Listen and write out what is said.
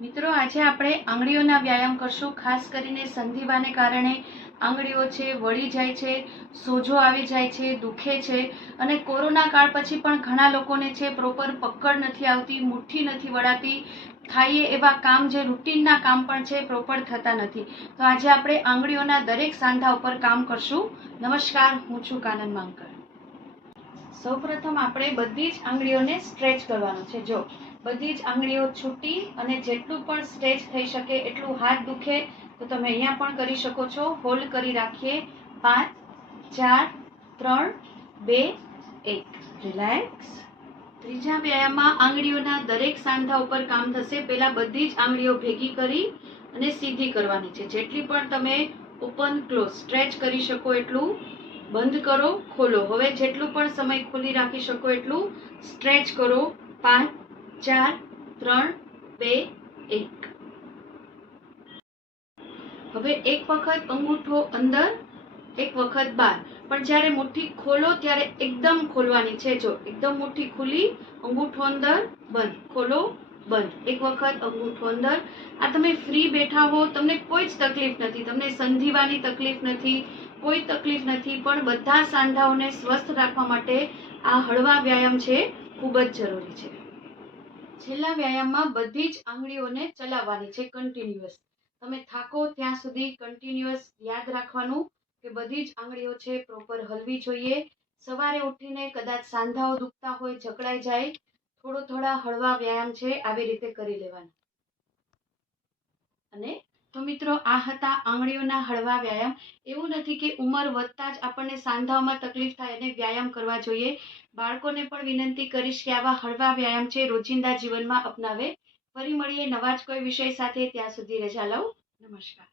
મિત્રો, આજે આપણે આંગળીઓના વ્યાયામ કરશું. ખાસ કરીને સંધિવાને કારણે આંગળીઓ છે વળી જાય છે, સોજો આવી જાય છે, દુખે છે. અને કોરોના કાળ પછી પણ ઘણા લોકોને છે પ્રોપર પકડ નથી આવતી, મુઠ્ઠી નથી વળાતી, ખાઈએ એવા કામ જે રૂટીનના કામ પણ છે પ્રોપર થતા નથી. તો આજે આપણે આંગળીઓના દરેક સાંધા ઉપર કામ કરશું. નમસ્કાર, હું છું કાનન માંકર. સૌપ્રથમ આપણે બધી જ આંગળીઓને સ્ટ્રેચ કરવાનું છે. જો બધી જ આંગળીઓ છૂટી અને જેટલું પણ સ્ટ્રેચ થઈ શકે એટલું. હાથ દુખે તો તમે અહીંયા પણ કરી શકો છો. હોલ્ડ કરી રાખીએ. 5, 4, 3, 2, 1. રિલેક્સ. ત્રીજા વ્યાયામમાં આંગળીઓના દરેક સાંધા ઉપર કામ થશે. પહેલા બધી જ આંગળીઓ ભેગી કરી અને સીધી કરવાની છે. જેટલી પણ તમે ઓપન ક્લોઝ સ્ટ્રેચ કરી શકો એટલું બંધ કરો, ખોલો. હવે જેટલું પણ સમય ખોલી રાખી શકો એટલું સ્ટ્રેચ કરો. 5, 4, 3, 2, 1. હવે એક વખત અંગૂઠો અંદર, એક વખત બહાર. પણ જ્યારે મુઠ્ઠી ખોલો ત્યારે એકદમ ખોલવાની છે. જો એકદમ મુઠ્ઠી ખુલી, અંગૂઠો અંદર, બંધ, ખોલો, બંધ. એક વખત અંગૂઠો અંદર. આ તમે ફ્રી બેઠા હો, તમને કોઈ જ તકલીફ નથી, તમને સંધિવાની તકલીફ નથી, કોઈ તકલીફ નથી. પણ બધા સાંધાઓને સ્વસ્થ રાખવા માટે આ હળવા વ્યાયામ છે ખૂબ જ જરૂરી છે. છેલ્લા વ્યાયામમાં બધી જ આંગળીઓને ચલાવવાની છે કન્ટિન્યુઅસ. તમે થાકો ત્યાં સુધી કન્ટિન્યુઅસ યાદ રાખવાનું કે બધી જ આંગળીઓ છે પ્રોપર હલવી જોઈએ. સવારે ઉઠીને કદાચ સાંધાઓ દુખતા હોય, જકડાઈ જાય, થોડા હળવા વ્યાયામ છે આવી રીતે કરી લેવાના. અને તો મિત્રો, આ હતા આંગળીઓના હળવા વ્યાયામ. એવું નથી કે ઉંમર વધતા જ આપણને સાંધાઓમાં તકલીફ થાય અને વ્યાયામ કરવા જોઈએ. બાળકોને પણ વિનંતી કરીશ કે આવા હળવા વ્યાયામ છે રોજિંદા જીવનમાં અપનાવે. ફરી મળીએ નવા જ કોઈ વિષય સાથે. ત્યાં સુધી રજા લઉં. નમસ્કાર.